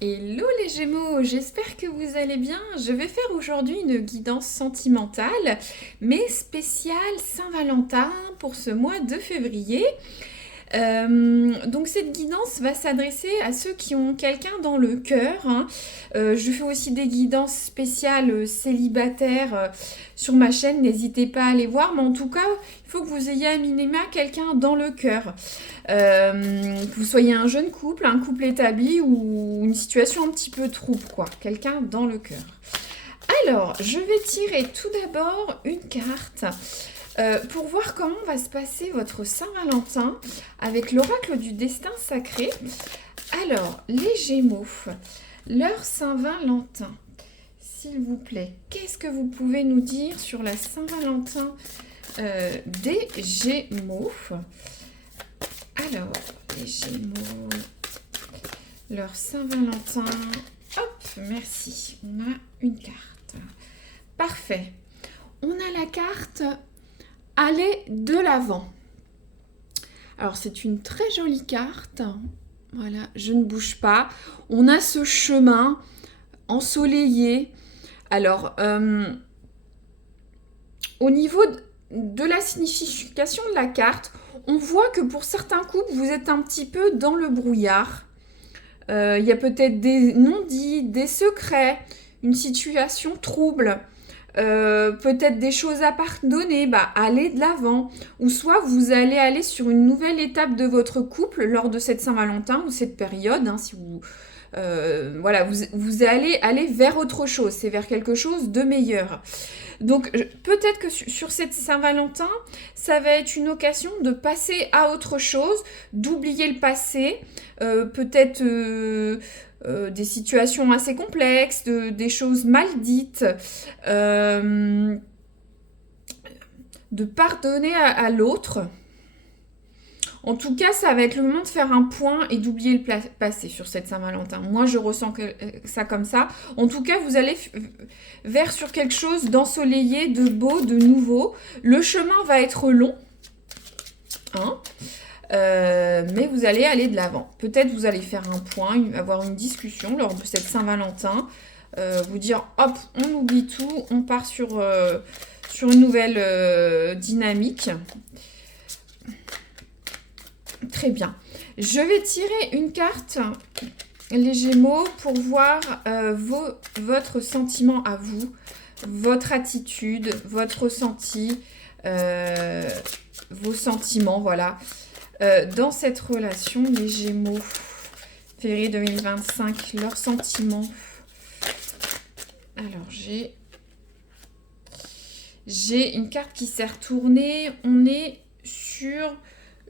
Hello les Gémeaux, j'espère que vous allez bien. Je vais faire aujourd'hui une guidance sentimentale, mais spéciale Saint-Valentin pour ce mois de février. Donc cette guidance va s'adresser à ceux qui ont quelqu'un dans le cœur, hein. Je fais aussi des guidances spéciales célibataires sur ma chaîne, n'hésitez pas à aller voir, mais en tout cas, il faut que vous ayez à minima quelqu'un dans le cœur. Que vous soyez un jeune couple, un couple établi ou une situation un petit peu trouble, quoi. Quelqu'un dans le cœur. Alors, je vais tirer tout d'abord une carte pour voir comment va se passer votre Saint-Valentin avec l'oracle du destin sacré. Alors, les Gémeaux, leur Saint-Valentin, s'il vous plaît, qu'est-ce que vous pouvez nous dire sur la Saint-Valentin des Gémeaux? Alors, les Gémeaux, leur Saint-Valentin, hop, merci, on a une carte. Parfait. On a la carte aller de l'avant. Alors c'est une très jolie carte. Voilà, je ne bouge pas. On a ce chemin ensoleillé. Alors, au niveau de la signification de la carte, on voit que pour certains couples, vous êtes un petit peu dans le brouillard. Il y a peut-être des non-dits, des secrets, une situation trouble. Peut-être des choses à pardonner, allez de l'avant. Ou soit vous allez aller sur une nouvelle étape de votre couple lors de cette Saint-Valentin ou cette période, hein, si vous, voilà, vous allez aller vers autre chose, c'est vers quelque chose de meilleur. Donc peut-être que sur cette Saint-Valentin, ça va être une occasion de passer à autre chose, d'oublier le passé, peut-être des situations assez complexes, des choses mal dites, de pardonner à l'autre. En tout cas, ça va être le moment de faire un point et d'oublier le passé sur cette Saint-Valentin. Moi, je ressens ça comme ça. En tout cas, vous allez vers sur quelque chose d'ensoleillé, de beau, de nouveau. Le chemin va être long, hein, mais vous allez aller de l'avant. Peut-être vous allez faire un point, avoir une discussion lors de cette Saint-Valentin. Vous dire, hop, on oublie tout, on part sur une nouvelle dynamique. Très bien. Je vais tirer une carte, les Gémeaux, pour voir votre sentiment à vous, votre attitude, votre ressenti, vos sentiments, voilà. Dans cette relation, les Gémeaux, février 2025, leurs sentiments. Alors, j'ai une carte qui s'est retournée. On est sur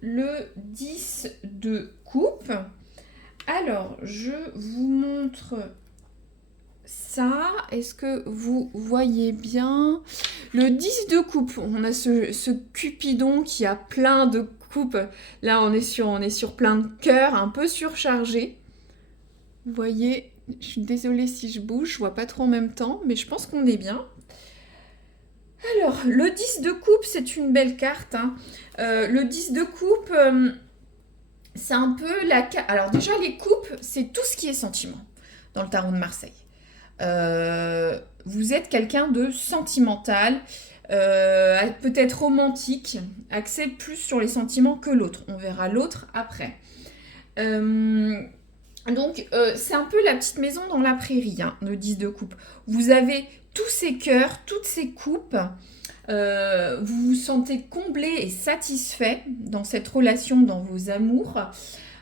le 10 de coupe. Alors, je vous montre ça. Est-ce que vous voyez bien? Le 10 de coupe, on a ce Cupidon qui a plein de coupes. Là, on est sur plein de cœurs, un peu surchargé. Vous voyez, je suis désolée si je bouge, je vois pas trop en même temps, mais je pense qu'on est bien. Alors, le 10 de coupe, c'est une belle carte, hein. Le 10 de coupe, c'est un peu la carte. Alors, déjà, les coupes, c'est tout ce qui est sentiment dans le tarot de Marseille. Vous êtes quelqu'un de sentimental, peut-être romantique, axé plus sur les sentiments que l'autre. On verra l'autre après. Donc, c'est un peu la petite maison dans la prairie, hein, le 10 de coupe. Vous avez tous ces cœurs, toutes ces coupes. Vous vous sentez comblé et satisfait dans cette relation, dans vos amours.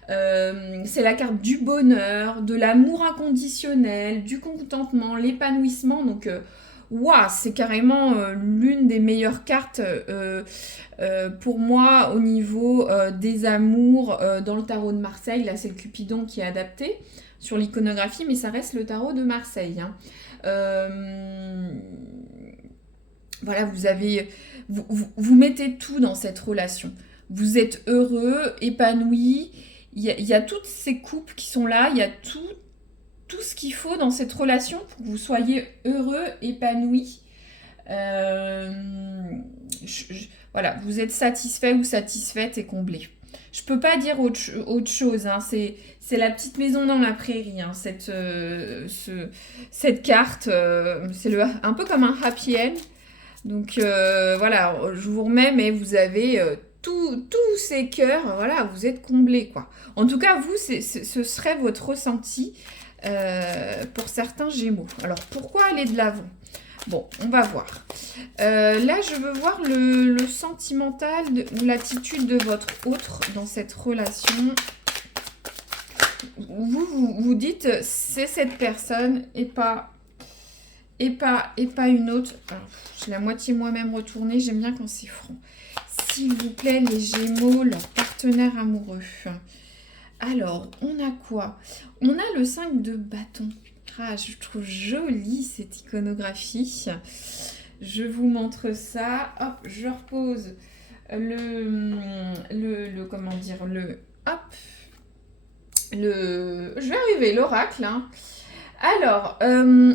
C'est la carte du bonheur, de l'amour inconditionnel, du contentement, l'épanouissement. Donc, c'est carrément l'une des meilleures cartes pour moi au niveau des amours dans le tarot de Marseille. Là, c'est le Cupidon qui est adapté sur l'iconographie, mais ça reste le tarot de Marseille, hein. Voilà, vous mettez tout dans cette relation. Vous êtes heureux, épanoui. Il y a toutes ces coupes qui sont là. Il y a tout ce qu'il faut dans cette relation pour que vous soyez heureux, épanoui. Voilà, vous êtes satisfait ou satisfaite et comblé. Je peux pas dire autre chose, hein. C'est la petite maison dans la prairie, hein, cette carte. C'est un peu comme un happy end. Donc voilà, je vous remets, mais vous avez tous ces cœurs, voilà, vous êtes comblés, quoi. En tout cas, vous, ce serait votre ressenti pour certains Gémeaux. Alors, pourquoi aller de l'avant? Bon, on va voir. Là, je veux voir le sentimental ou l'attitude de votre autre dans cette relation. Vous dites, c'est cette personne et pas une autre. Alors, j'ai la moitié moi-même retournée. J'aime bien quand c'est franc. S'il vous plaît, les Gémeaux, leur partenaire amoureux. Alors, on a quoi? On a le 5 de bâton. Ah, je trouve jolie cette iconographie. Je vous montre ça. Hop, je repose comment dire, hop, je vais arriver, l'oracle, hein. Alors,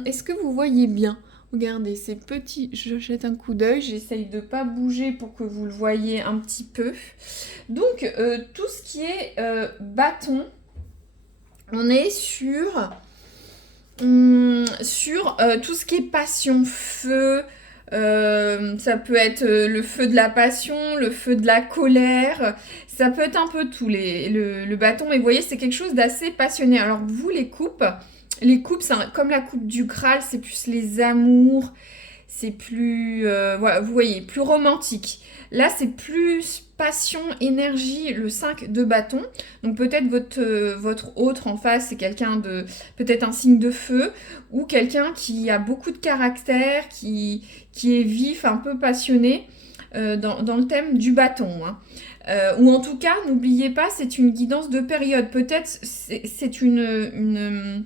est-ce que vous voyez bien? Regardez, ces petits... Je jette un coup d'œil, j'essaye de ne pas bouger pour que vous le voyez un petit peu. Donc, tout ce qui est bâton, on est sur tout ce qui est passion, feu. Ça peut être le feu de la passion, le feu de la colère. Ça peut être un peu tout, le bâton. Mais vous voyez, c'est quelque chose d'assez passionné. Alors, vous, les coupes, c'est comme la coupe du Graal, c'est plus les amours, c'est plus, voilà, vous voyez, plus romantique. Là, c'est plus passion, énergie, le 5 de bâton. Donc peut-être votre autre en face, c'est quelqu'un de, peut-être un signe de feu, ou quelqu'un qui a beaucoup de caractère, qui est vif, un peu passionné, dans le thème du bâton, hein. Ou en tout cas, n'oubliez pas, c'est une guidance de période. Peut-être c'est une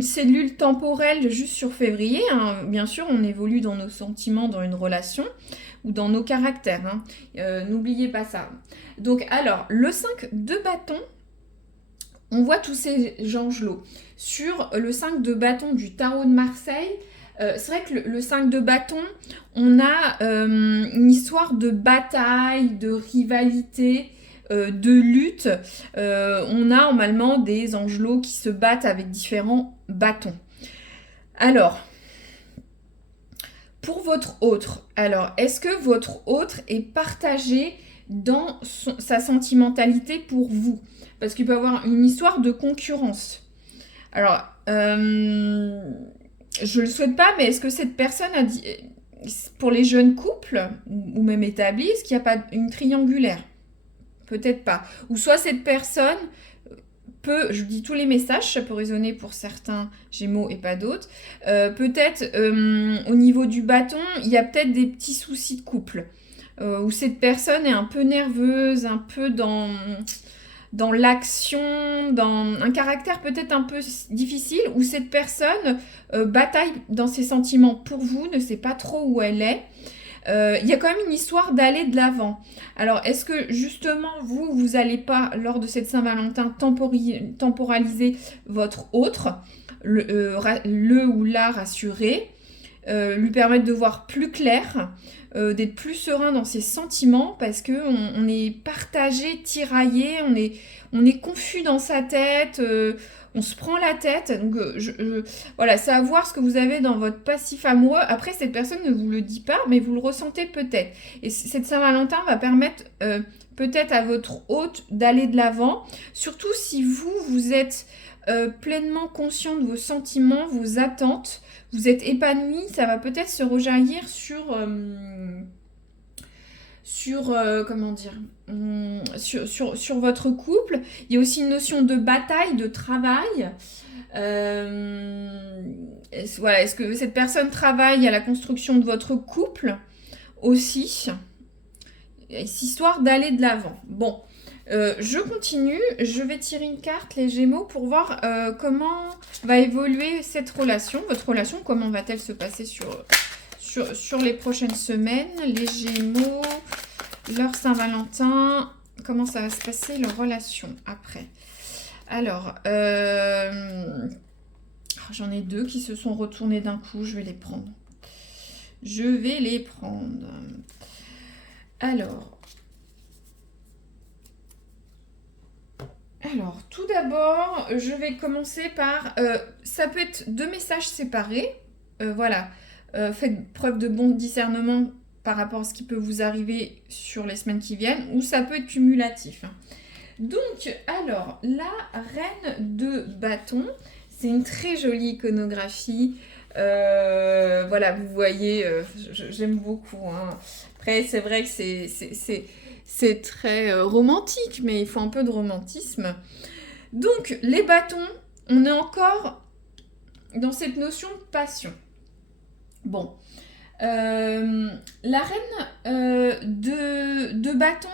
cellule temporelle juste sur février, hein. Bien sûr, on évolue dans nos sentiments, dans une relation ou dans nos caractères, hein. N'oubliez pas ça. Donc, alors, le 5 de bâton, on voit tous ces angelots. Sur le 5 de bâton du tarot de Marseille, c'est vrai que le 5 de bâton, on a une histoire de bataille, de rivalité, de lutte. On a normalement des angelots qui se battent avec différents bâtons. Alors, pour votre autre, est-ce que votre autre est partagé dans sa sentimentalité pour vous? Parce qu'il peut y avoir une histoire de concurrence. Alors, je le souhaite pas, mais est-ce que cette personne a dit, pour les jeunes couples, ou même établis, est-ce qu'il n'y a pas une triangulaire? Peut-être pas. Ou soit cette personne peut, je vous dis tous les messages, ça peut résonner pour certains Gémeaux et pas d'autres. Peut-être au niveau du bâton, il y a peut-être des petits soucis de couple. Où cette personne est un peu nerveuse, un peu dans l'action, dans un caractère peut-être un peu difficile, où cette personne bataille dans ses sentiments pour vous, ne sait pas trop où elle est. Il y a quand même une histoire d'aller de l'avant. Alors, est-ce que justement, vous n'allez pas, lors de cette Saint-Valentin, temporaliser votre autre, le ou la rassurer, lui permettre de voir plus clair, d'être plus serein dans ses sentiments, parce qu'on est partagé, tiraillé, on est confus dans sa tête, on se prend la tête. Donc voilà, c'est à voir ce que vous avez dans votre passif amoureux. Après, cette personne ne vous le dit pas, mais vous le ressentez peut-être. Et cette Saint-Valentin va permettre peut-être à votre hôte d'aller de l'avant, surtout si vous êtes pleinement conscient de vos sentiments, vos attentes, vous êtes épanoui, ça va peut-être se rejaillir comment dire, sur votre couple. Il y a aussi une notion de bataille, de travail. Voilà, est-ce que cette personne travaille à la construction de votre couple aussi? Histoire d'aller de l'avant. Bon, je continue. Je vais tirer une carte, les Gémeaux, pour voir comment va évoluer cette relation. Votre relation, comment va-t-elle se passer sur les prochaines semaines? Les Gémeaux, leur Saint-Valentin, comment ça va se passer, leur relation après? Alors, j'en ai deux qui se sont retournés d'un coup, je vais les prendre. Alors, Alors, tout d'abord, je vais commencer par... ça peut être deux messages séparés. Voilà. Faites preuve de bon discernement par rapport à ce qui peut vous arriver sur les semaines qui viennent, ou ça peut être cumulatif, hein. Donc, alors, la reine de bâton, c'est une très jolie iconographie. Voilà, vous voyez, j'aime beaucoup, hein. Après, c'est vrai que c'est très romantique, mais il faut un peu de romantisme. Donc, les bâtons, on est encore dans cette notion de passion. Bon, la reine de bâton,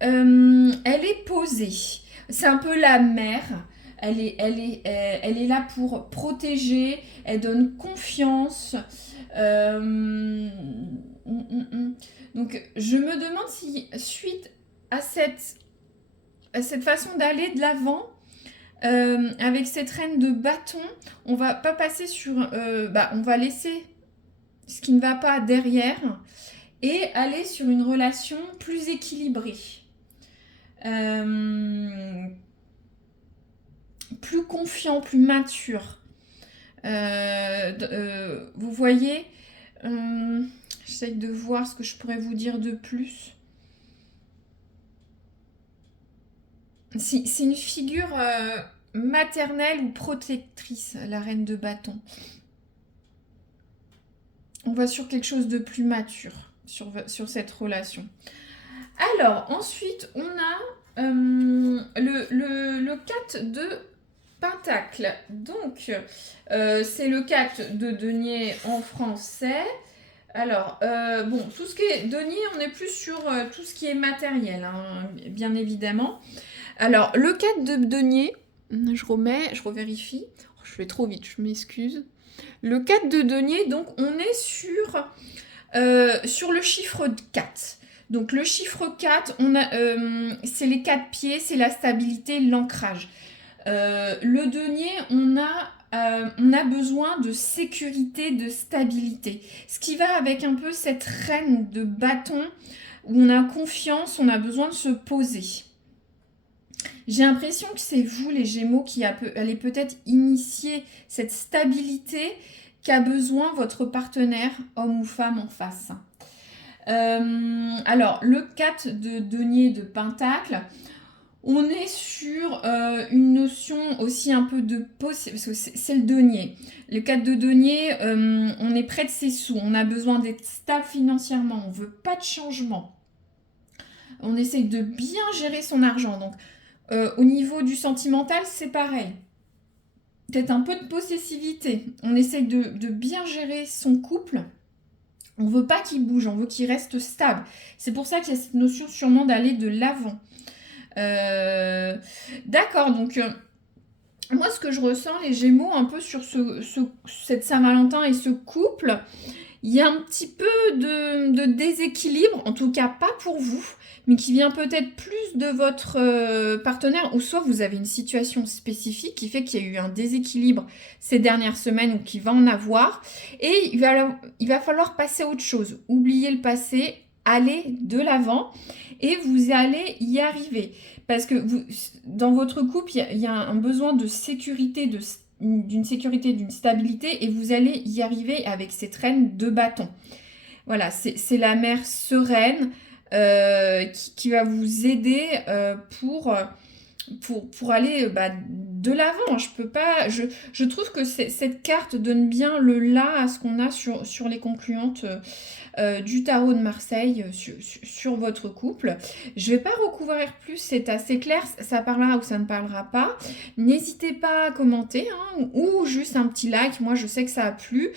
elle est posée. C'est un peu la mère. Elle est là pour protéger. Elle donne confiance. Donc, je me demande si, suite à cette façon d'aller de l'avant, avec cette reine de bâton, on va pas passer sur... on va laisser ce qui ne va pas derrière et aller sur une relation plus équilibrée. Plus confiant, plus mature. Vous voyez, j'essaie de voir ce que je pourrais vous dire de plus. C'est une figure maternelle ou protectrice, la reine de bâton. On va sur quelque chose de plus mature sur cette relation. Alors, ensuite, on a le 4 de Pentacle. Donc, c'est le 4 de denier en français. Alors, tout ce qui est denier, on est plus sur tout ce qui est matériel, hein, bien évidemment. Alors, le 4 de denier, je revérifie. Oh, je vais trop vite, je m'excuse. Le 4 de denier, donc, on est sur le chiffre 4. Donc, le chiffre 4, c'est les 4 pieds, c'est la stabilité, l'ancrage. Le denier, on a besoin de sécurité, de stabilité. Ce qui va avec un peu cette reine de bâton où on a confiance, on a besoin de se poser. J'ai l'impression que c'est vous, les Gémeaux, qui allez peut-être initier cette stabilité qu'a besoin votre partenaire, homme ou femme, en face. Alors, le 4 de denier de Pentacle, on est sur une notion aussi un peu de parce que c'est le denier. Le 4 de denier, on est près de ses sous, on a besoin d'être stable financièrement, on ne veut pas de changement. On essaye de bien gérer son argent. Donc, au niveau du sentimental, c'est pareil. Peut-être un peu de possessivité. On essaye de bien gérer son couple. On ne veut pas qu'il bouge, on veut qu'il reste stable. C'est pour ça qu'il y a cette notion sûrement d'aller de l'avant. D'accord, donc moi ce que je ressens, les Gémeaux, un peu sur cette Saint-Valentin et ce couple, il y a un petit peu de déséquilibre, en tout cas pas pour vous, mais qui vient peut-être plus de votre partenaire, ou soit vous avez une situation spécifique qui fait qu'il y a eu un déséquilibre ces dernières semaines ou qu'il va en avoir, et il va falloir passer à autre chose. Oubliez le passé, allez de l'avant et vous allez y arriver. Parce que dans votre couple, il y a un besoin de sécurité, d'une sécurité, d'une stabilité, et vous allez y arriver avec cette reine de bâton. Voilà, c'est la mère sereine qui va vous aider pour aller de l'avant. Je trouve que cette carte donne bien le là à ce qu'on a sur les concluantes du tarot de Marseille sur votre couple. Je ne vais pas recouvrir plus, c'est assez clair, ça parlera ou ça ne parlera pas. N'hésitez pas à commenter, hein, ou juste un petit like, moi je sais que ça a plu,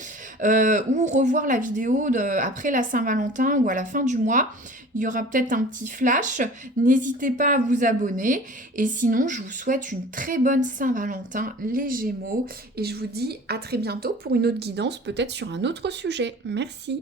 ou revoir la vidéo après la Saint-Valentin ou à la fin du mois. Il y aura peut-être un petit flash. N'hésitez pas à vous abonner. Et sinon, je vous souhaite une très bonne Saint-Valentin, les Gémeaux. Et je vous dis à très bientôt pour une autre guidance, peut-être sur un autre sujet. Merci.